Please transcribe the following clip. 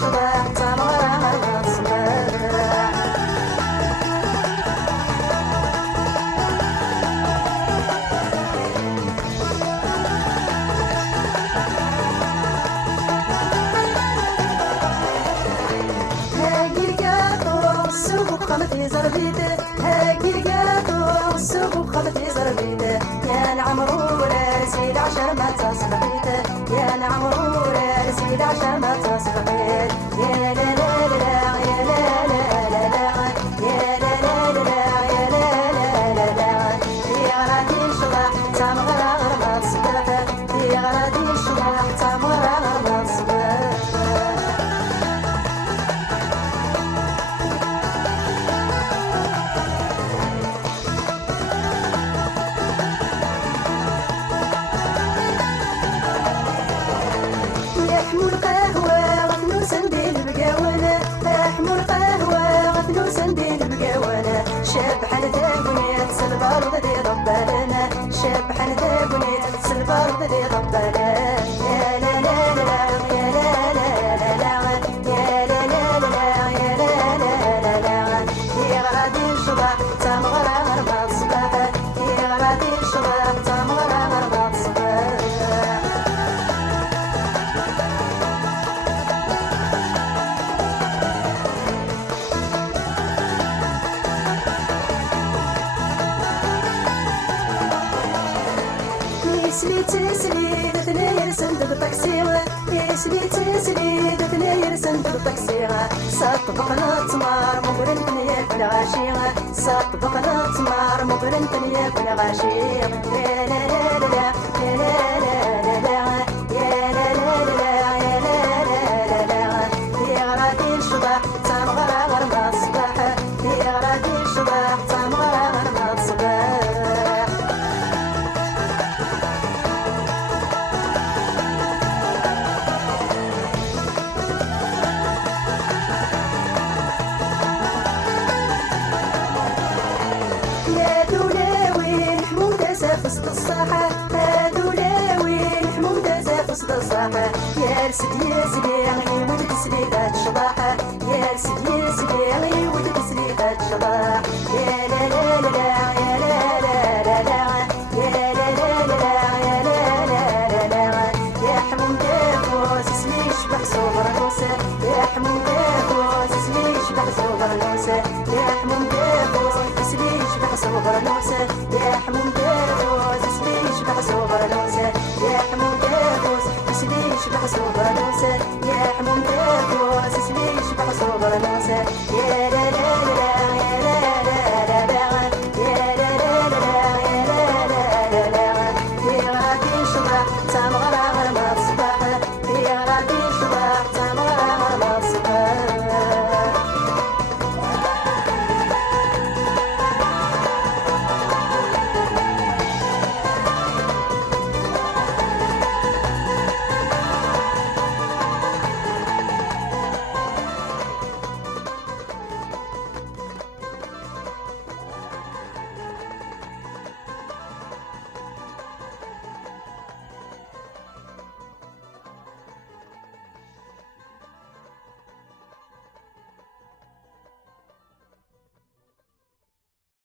شبح تمغرى الصباح السوق خلتي زربيته هاكي القاطو السوق خلتي زربيته يا العمرو راسي العشر ما تصبحيته يا العمرو راسي العشر ما تصبحيت يا لا لا لا يا لا لا لا لا يا لا لا لا يا لا لا لا لا يا غادي الشبح تمغرى غربة الصباح يا غادي الشبح تمغرى غربة الصباح احموا القهوة غفلوسا بين البقاونة احموا القهوة غفلوسا بين البقاونة شبحن ذاقنيت سلبارض ذي ضبالنا شبحن ذاقنيت سلبارض ذي ضبالنا يا لا لا لا يا لا لا لا لا يا لا لا لا يا لا لا لا لا يا غادي الشبح تمغرى غربة الصباح يا غادي الشبح تمغرى غربة الصباح يسلي تسلي دثني صندوق طاكسيغ يسلي تسلي دثني صندوق طاكسيغ صطبقنا التمار مقرن تنيا كل غاشيغ صطبقنا التمار مقرن تنيا كل غاشيغ يا لا لا لا يا لا لا لا يا لا لا لا يا لا لا لا يا غادي الشبح تمغرى غربة الصباح يا غادي الشبح تمغرى غربة الصباح يا دولاوي حمودة سافست الصاحة يا دولاوي حمودة سافست الصاحة يا رسد يا سليغي ولد سليغات شباحة يا رسد يا سليغي ولد سليغات شباح يا لا لا لا يا لا لا لا لا يا لا لا لا يا لا لا لا لا يا حمودة فوز اسمي يشبح صوبر نوسة يا حمودة فوز اسمي يشبح صوبر نوسة يا حمودة فوز اسمي يشبح صوبر نوسة يا حمودة فوز اسمي يشبح صوبر نوسة يا حمودة فوز اسمي يشبح صوبر نوسة